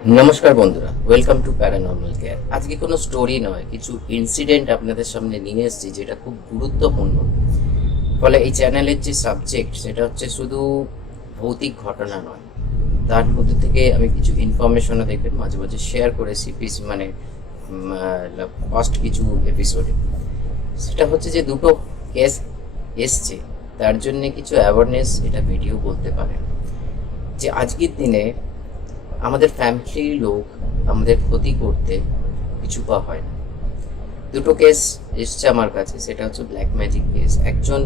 নমস্কার বন্ধুরা, welcome to paranormal care. আজকে কোনো স্টোরি নয়, কিছু ইনসিডেন্ট আপনাদের সামনে নিয়ে এসেছি যেটা খুব গুরুত্বপূর্ণ। ফলে এই চ্যানেলের যে সাবজেক্ট সেটা হচ্ছে শুধু ভৌতিক ঘটনা নয়, তার মধ্যে থেকে আমি কিছু ইনফরমেশনও দেখবেন মাঝে মাঝে শেয়ার করেছি মানে ফার্স্ট কিছু এপিসোডে। সেটা হচ্ছে যে দুটো কেস এসছে, তার জন্যে কিছু অ্যাওয়ারনেস এটা ভিডিও বলতে পারেন। যে আজকের দিনে আমাদের ফ্যামিলির লোক আমাদের ক্ষতি করতে কিছু পা হয় না। দুটো কেস এসছে আমার কাছে, সেটা হচ্ছে ব্ল্যাক ম্যাজিক কেস। একজন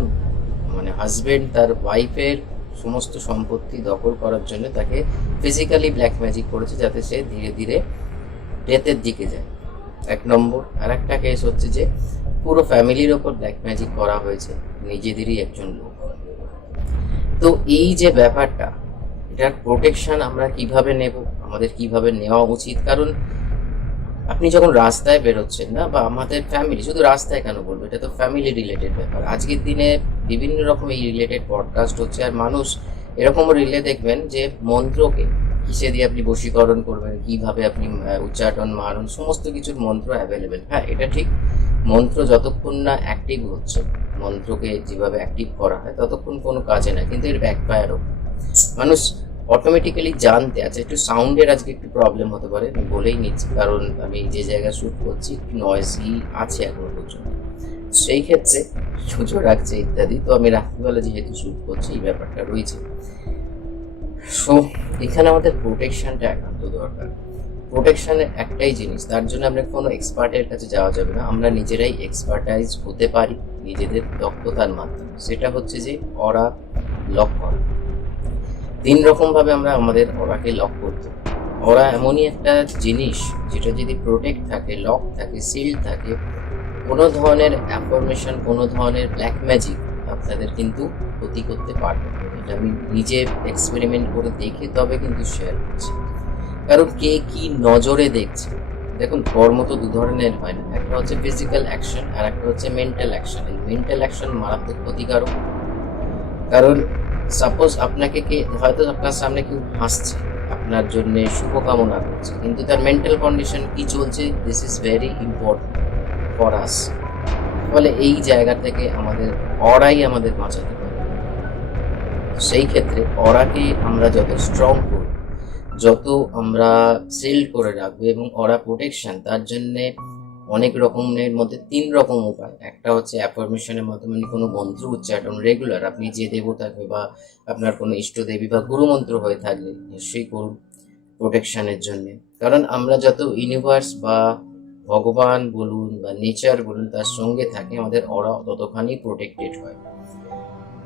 হাজবেন্ড তার ওয়াইফের সমস্ত সম্পত্তি দখল করার জন্য তাকে ফিজিক্যালি ব্ল্যাক ম্যাজিক করেছে, যাতে সে ধীরে ধীরে ডেথের দিকে যায়। এক নম্বর। আর একটা কেস হচ্ছে যে পুরো ফ্যামিলির ওপর ব্ল্যাক ম্যাজিক করা হয়েছে নিজেদেরই একজন লোক। তো এই যে ব্যাপারটা, এটার প্রোটেকশন আমরা কিভাবে নেব, আমাদের কিভাবে নেওয়া উচিত? কারণ আপনি যখন রাস্তায় বেরোচ্ছেন না, বা আমাদের ফ্যামিলি, শুধু রাস্তায় কেন বলবো, এটা তো ফ্যামিলি রিলেটেড ব্যাপার। আজকের দিনে বিভিন্ন রকম এই রিলেটেড পডকাস্ট হচ্ছে, আর মানুষ এরকমও রিলে দেখবেন যে মন্ত্রকে কিসে দিয়ে আপনি বশীকরণ করবেন, কিভাবে আপনি উচ্চাটন মারণ, সমস্ত কিছুর মন্ত্র অ্যাভেলেবেল। হ্যাঁ, এটা ঠিক, মন্ত্র যতক্ষণ না অ্যাক্টিভ হচ্ছে, মন্ত্রকে যেভাবে অ্যাক্টিভ করা হয় ততক্ষণ কোনো কাজে না, কিন্তু এর ব্যাকফায়ারও মানুষ অটোমেটিক্যালি জানতে আছে। একটু সাউন্ডের আজকে একটু প্রবলেম হতে পারে, আমি বলেই নিচ্ছি, কারণ আমি যে জায়গায় শ্যুট করছি একটু নয়েজি আছে এখনো পর্যন্ত, সেই ক্ষেত্রে সুযোগ রাখছে ইত্যাদি। তো আমি রাত্রিবেলা যেহেতু শ্যুট করছি, এই ব্যাপারটা রয়েছে। সো এখানে আমাদের প্রোটেকশনটা একান্ত দরকার। প্রোটেকশনের একটাই জিনিস, তার জন্য আমরা কোনো এক্সপার্টের কাছে যাওয়া যাবে না, আমরা নিজেরাই এক্সপার্টাইজ হতে পারি নিজেদের দক্ষতার মাধ্যমে। সেটা হচ্ছে যে অরা লক করা। তিন রকমভাবে আমরা আমাদের অরাকে লক করতে পারি। অরা এমনই একটা জিনিস যেটা যদি প্রোটেক্ট থাকে, লক থাকে, সিল থাকে, কোনো ধরনের অ্যাফরমেশন, কোনো ধরনের ব্ল্যাক ম্যাজিক আপনাদের কিন্তু ক্ষতি করতে পারবে না। এটা আমি নিজে এক্সপেরিমেন্ট করে দেখে তবে কিন্তু শেয়ার করছি। কারণ কে কি নজরে দেখছে। দেখুন, কর্ম তো দু ধরনের হয় না, একটা হচ্ছে ফিজিক্যাল অ্যাকশন আর একটা হচ্ছে মেন্টাল অ্যাকশন। এই মেন্টাল অ্যাকশন মারাত্মক ক্ষতিকারক। কারণ সাপোজ আপনাকে হয়তো আপনার সামনে কেউ হাসছে, আপনার জন্য শুভকামনা করছে, কিন্তু তার মেন্টাল কন্ডিশন কি চলছে, this is very important for us. ফলে এই জায়গা থেকে আমাদের অরাই আমাদের বাঁচাতে পারে। সেই ক্ষেত্রে অরাকে আমরা যত স্ট্রং করব, যত আমরা সিল্ড করে রাখবো, এবং অরা প্রোটেকশন, তার জন্যে অনেক রকমের মধ্যে তিন রকম উপায়। একটা হচ্ছে অ্যাফার্মেশনের মাধ্যমে কোনো মন্ত্র উচ্চারণ রেগুলার, আপনি যে দেবতাকে বা আপনার কোনো ইষ্টদেবী বা গুরুমন্ত্র হয়ে থাকলে নিশ্চয়ই করুন প্রোটেকশনের জন্য। কারণ আমরা যত ইউনিভার্স বা ভগবান বলুন বা নেচার বলুন তার সঙ্গে থাকি, আমাদের অরা ততখানি প্রোটেক্টেড হয়।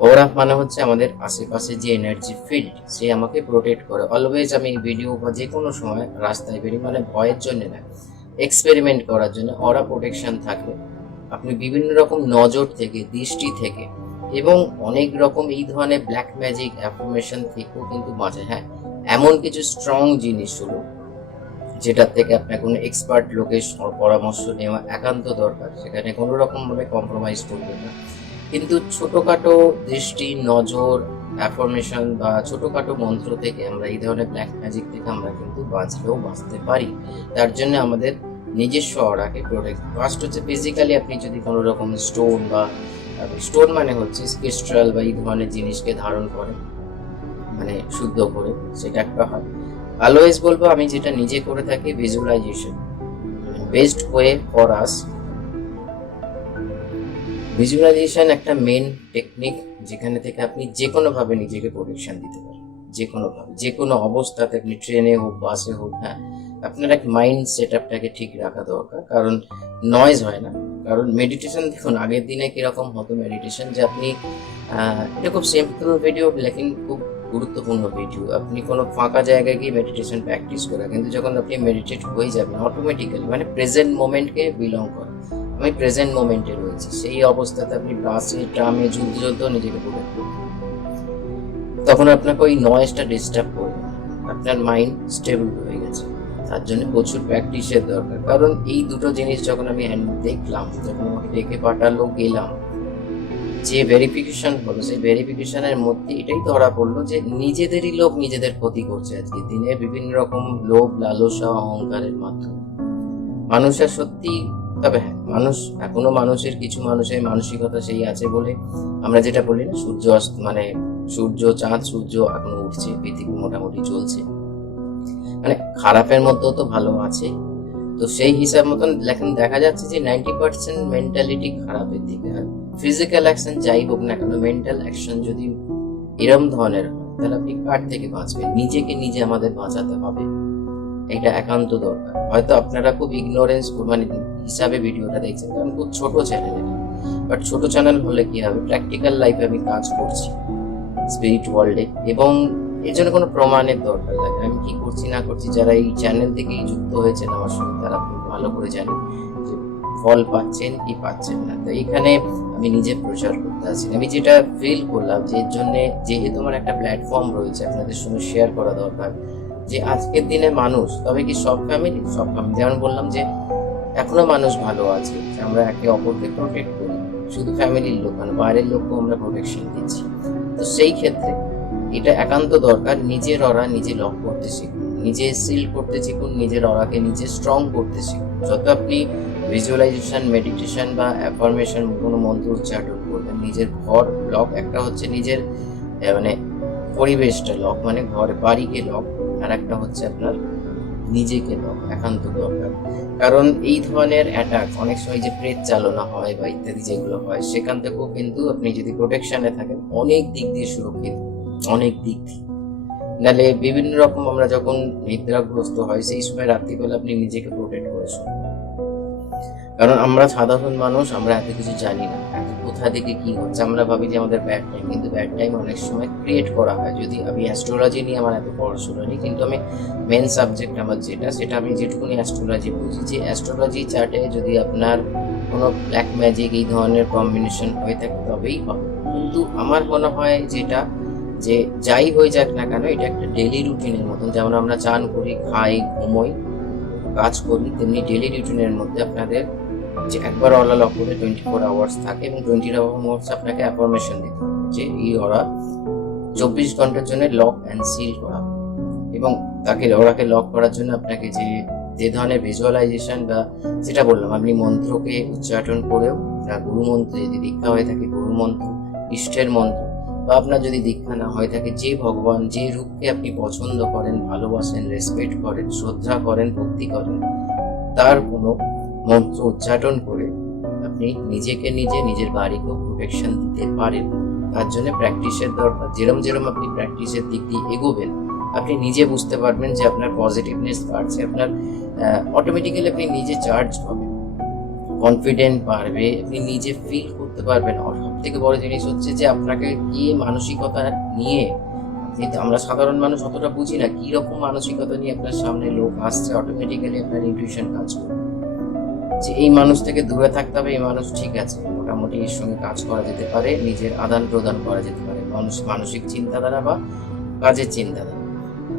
ওরা হচ্ছে আমাদের আশেপাশে যে এনার্জি ফিল্ড, সে আমাকে প্রোটেক্ট করে অলওয়েজ। আমি ভিডিও বা যে কোনো সময় রাস্তায় বেরিয়ে, ভয়ের জন্য না, এক্সপেরিমেন্ট করার জন্য অরা প্রোটেকশন থাকলে আপনি বিভিন্ন রকম নজর থেকে, দৃষ্টি থেকে, এবং অনেক রকম এই ধরনের ব্ল্যাক ম্যাজিক অ্যাফরমেশন থেকেও কিন্তু বাঁচে। হ্যাঁ, এমন কিছু স্ট্রং জিনিস হলো যেটার থেকে আপনার কোনো এক্সপার্ট লোকের পরামর্শ নেওয়া একান্ত দরকার, সেখানে কোনো রকমভাবে কম্প্রোমাইজ করবেন না। কিন্তু ছোটোখাটো দৃষ্টি, নজর, অ্যাফরমেশন বা ছোটোখাটো মন্ত্র থেকে আমরা এই ধরনের ব্ল্যাক ম্যাজিক থেকে আমরা কিন্তু বাঁচলেও বাঁচতে পারি। তার জন্য আমাদের নিজস্ব অরাকে প্রোটেক্ট। ফার্স্ট হচ্ছে ফিজিক্যালি, আপনি যদি কোনো রকম স্টোন বা স্টোন হচ্ছে ক্রিস্টাল বা এই ধরনের জিনিসকে ধারণ করেন, শুদ্ধ করে, সেটা একটা হয়। অলওয়েজ বলবো, আমি যেটা নিজে করে থাকি, visualisation best way for us. Visualisation একটা মেন টেকনিক, যেখানে থেকে আপনি যে কোনোভাবে নিজেকে প্রোটেকশন দিতে পারেন, যে কোনোভাবে, যে কোনো অবস্থাতে, আপনি ট্রেনে হোক, বাসে হোক। হ্যাঁ, আপনার এক মাইন্ড সেট আপটাকে ঠিক রাখা দরকার, কারণ নয়েজ হয় না। কারণ মেডিটেশন, দেখুন আগের দিনে কীরকম হতো মেডিটেশন, যে আপনি এটা খুব সিম্পল ভিডিও, লেকিন খুব গুরুত্বপূর্ণ ভিডিও। আপনি কোনো ফাঁকা জায়গায় গিয়ে মেডিটেশন প্র্যাকটিস করা, কিন্তু যখন আপনি মেডিটেট হয়ে যাবেন অটোমেটিক্যালি, প্রেজেন্ট মোমেন্টকে বিলং করে, আমি প্রেজেন্ট মোমেন্টে রয়েছি, সেই অবস্থাতে আপনি বাসে, ট্রামে ঝুলতে ঝুলতেও নিজেকে প্রোটেক্ট করতে, তখন আপনাকে ওই নয়েজটা ডিস্টার্ব করবে, আপনার মাইন্ড স্টেবল হয়ে গেছে। তার জন্য প্রচুর প্র্যাকটিসের দরকার। কারণ এই দুটো জিনিস যখন আমি দেখলাম, যখন আমাকে ডেকে পাঠালো, গেলাম, যে ভেরিফিকেশন হলো, সেই ভেরিফিকেশনের মধ্যে এটাই ধরা পড়লো যে নিজেদেরই লোক নিজেদের ক্ষতি করছে আজকের দিনে বিভিন্ন রকম লোভ, লালসা, অহংকারের মাধ্যমে। মানুষের সত্যি, তবে হ্যাঁ, মানুষের কিছু মানুষের মানসিকতা সেই আছে বলে আমরা যেটা বলি না, সূর্য মানে সূর্য, চাঁদ, সূর্য এখনো উঠছে, পৃথিবী মোটামুটি চলছে, মানে খারাপের মধ্যেও তো ভালো আছে। তো সেই হিসাব মতন এখন দেখা যাচ্ছে যে 90% মেন্টালিটি খারাপের দিকে। আর ফিজিক্যাল অ্যাকশন যাই হোক না কেন, মেন্টাল অ্যাকশন যদি এরম ধরনের হয়, তাহলে আপনি কার থেকে বাঁচবেন? নিজেকে নিজে আমাদের বাঁচাতে হবে, এটা একান্ত দরকার। হয়তো আপনারা খুব ইগনোরেন্স মানে হিসাবে ভিডিওটা দেখছেন, কারণ খুব ছোট চ্যানেল এটা, বাট ছোট চ্যানেল হলে কি হবে, প্র্যাকটিক্যাল লাইফে আমি কাজ করছি স্পিরিট ওয়ার্ল্ডে, এবং এর জন্য কোনো প্রমাণের দরকার লাগে। আমি কি করছি না করছি, যারা এই চ্যানেল থেকেই যুক্ত হয়েছেন আমার সঙ্গে, তারা খুব ভালো করে জানেন যে ফল পাচ্ছেন কি পাচ্ছেন না। তো এখানে আমি নিজে প্রচার করতে আসি। আমি যেটা ফিল করলাম যে এর জন্যে, যেহেতু আমার একটা প্ল্যাটফর্ম রয়েছে, আপনাদের সঙ্গে শেয়ার করা দরকার যে আজকের দিনে মানুষ, তবে কি সব ফ্যামিলি, যেমন বললাম যে এখনো মানুষ ভালো আছে, যে আমরা একে অপরকে প্রোটেক্ট করি, শুধু ফ্যামিলির লোক মানে বাইরের লোককেও আমরা প্রোটেকশন দিচ্ছি। তো সেই ক্ষেত্রে এটা একান্ত দরকার, নিজের অরা নিজে লক করতে শিখুন, নিজে সিল করতে শিখুন, নিজের অরাকে নিজে স্ট্রং করতে শিখুন। যত আপনি ভিজুয়ালাইজেশন, মেডিটেশন বা অ্যাফার্মেশন কোনো মন্ত্র উচ্চারণ করবেন, নিজের ঘর লক, একটা হচ্ছে নিজের মানে পরিবেশটা লক, মানে ঘর বাড়িকে লক, আর একটা হচ্ছে আপনার নিজেকে লক, একান্ত দরকার। কারণ এই ধরনের অ্যাটাক অনেক সময় যে প্রেত চালনা হয় বা ইত্যাদি যেগুলো হয়, সেখান থেকেও কিন্তু আপনি যদি প্রোটেকশনে থাকেন অনেক দিক দিয়ে সুরক্ষিত, অনেক দিক দিয়ে। নাহলে বিভিন্ন রকম আমরা যখন নিদ্রাগ্রস্ত হয়, সেই সময় রাত্রিবেলা আপনি নিজেকে প্রোটেক্ট করেছেন। কারণ আমরা সাধারণ মানুষ, আমরা এত কিছু জানি না, এত কোথা থেকে কি হচ্ছে, আমরা ভাবি যে আমাদের ব্যাড টাইম, কিন্তু ব্যাড টাইম অনেক সময় ক্রিয়েট করা হয়। যদি আমি অ্যাস্ট্রোলজি নিয়ে আমার এত পড়াশোনা নেই, কিন্তু আমি মেন সাবজেক্ট আমার যেটা, সেটা আমি যেটুকুনি অ্যাস্ট্রোলজি বুঝি, যে অ্যাস্ট্রোলজি চার্টে যদি আপনার কোনো ব্ল্যাক ম্যাজিক এই ধরনের কম্বিনেশন হয়ে থাকে তবেই হবে। কিন্তু আমার মনে হয় যেটা, যে যাই হয়ে যাক না কেন, এটা একটা ডেলি রুটিনের মতন, যেমন আমরা চান করি, খাই, ঘুমোই, কাজ করি, তেমনি ডেলি রুটিনের মধ্যে আপনাদের যে একবার অলা লক করে 24 আওয়ার্স থাকে, এবং 24 আওয়ার্স আপনাকে অ্যাফার্মেশন দিতে হবে যে এই অরা 24 ঘন্টার জন্য লক অ্যান্ড সিল করা, এবং ওরাকে লক করার জন্য আপনাকে যে যে ধরনের ভিজুয়ালাইজেশন বা যেটা বললাম, আপনি মন্ত্রকে উচ্চারণ করেও, গুরু মন্ত্র যদি দীক্ষা হয়ে থাকে, গুরু মন্ত্র, ইষ্টের মন্ত্র, বা আপনার যদি দীক্ষা না হয়ে থাকে, যে ভগবান, যে রূপকে আপনি পছন্দ করেন, ভালোবাসেন, রেসপেক্ট করেন, শ্রদ্ধা করেন, ভক্তি করেন, তার কোনো মন্ত্র উচ্চারণ করে আপনি নিজেকে নিজে, নিজের বাড়িকেও প্রোটেকশন দিতে পারেন। তার জন্য প্র্যাকটিসের দরকার। যেরম আপনি প্র্যাকটিসের দিক দিয়ে এগোবেন, আপনি নিজে বুঝতে পারবেন যে আপনার পজিটিভনেস বাড়ছে, আপনার অটোমেটিক্যালি আপনি নিজে চার্জ পাবেন, কনফিডেন্ট বাড়বে, আপনি নিজে ফিল করতে পারবেন। আর সব থেকে বড় জিনিস হচ্ছে যে আপনাকে কি মানসিকতা নিয়ে, কিন্তু আমরা সাধারণ মানুষ অতটা বুঝি না কি রকম মানসিকতা নিয়ে আপনার সামনে লোক আসছে, অটোমেটিক্যালি আপনার ইনটিউশন কাজ করবে যে এই মানুষ থেকে দূরে থাকতে হবে, এই মানুষ ঠিক আছে, মোটামুটি এর সঙ্গে কাজ করা যেতে পারে, নিজের আদান প্রদান করা যেতে পারে, মানসিক চিন্তাধারা বা কাজের চিন্তাধারা।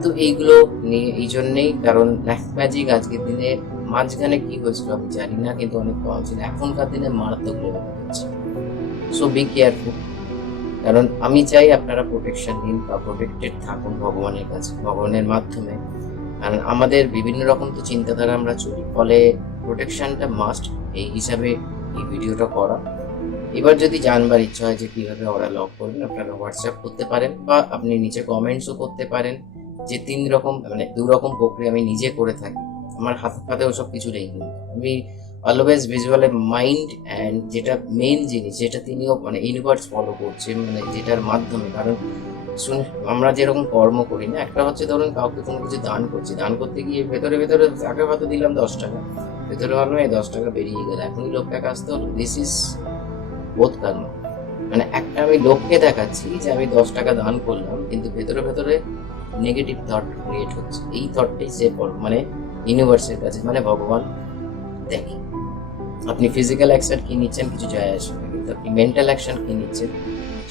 তো এইগুলো নিয়ে এই জন্যেই, কারণ ব্ল্যাক ম্যাজিক আজকের দিনে মাঝখানে কি হয়েছিল আমি জানি না, কিন্তু অনেক কম ছিল, এখনকার দিনে মারাত্মক লেভেলে হচ্ছে। So be careful. কারণ আমি চাই আপনারা প্রোটেকশন নিন বা প্রোটেক্টেড থাকুন ভগবানের কাছে, ভগবানের মাধ্যমে। কারণ আমাদের বিভিন্ন রকম তো চিন্তাধারা আমরা চলি, ফলে প্রোটেকশনটা মাস্ট, এই হিসাবে এই ভিডিওটা করা। এবার যদি জানবার ইচ্ছা হয় যে কীভাবে ওরা লক করবেন, আপনারা হোয়াটসঅ্যাপ করতে পারেন, বা আপনি নিচে কমেন্টসও করতে পারেন। যে 3 রকম মানে 2 রকম প্রক্রিয়া আমি নিজে করে থাকি, আমার হাতে ওসব কিছু নেই, কিন্তু আমি অলওয়েজ ভিজুয়াল মাইন্ড অ্যান্ড যেটা মেন জিনিস, যেটা তিনিও মানে ইউনিভার্স ফলো করছে, মানে যেটার মাধ্যমে। কারণ শুনে আমরা যেরকম কর্ম করি না, একটা হচ্ছে ধরুন কাউকে কোনো কিছু দান করছি, দান করতে গিয়ে ভেতরে তাকে হয়তো দিলাম 10 টাকা, ভেতরে ভাবলাম এই 10 টাকা বেরিয়ে গেল, এখনই লোকটাকে আসতে হলো, দিস ইজ বোধ কর্ম। মানে একটা আমি লোককে দেখাচ্ছি যে আমি 10 টাকা দান করলাম, কিন্তু ভেতরে নেগেটিভ থট ক্রিয়েট হচ্ছে। এই থটটাই সে মানে ইউনিভার্সের কাছে, মানে ভগবান দেখে। আপনি ফিজিক্যাল অ্যাকশন কি নিচ্ছেন কিছু যায় আসে না, কিন্তু আপনি মেন্টাল অ্যাকশন কি নিচ্ছেন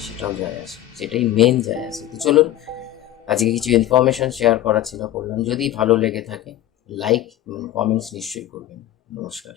সেটাও যায় আসে, সেটাই মেন যায় আসে। তো চলুন, আজকে কিছু ইনফরমেশন শেয়ার করা ছিল, করলাম। যদি ভালো লেগে থাকে লাইক এবং কমেন্টস নিশ্চয়ই করবেন। নমস্কার।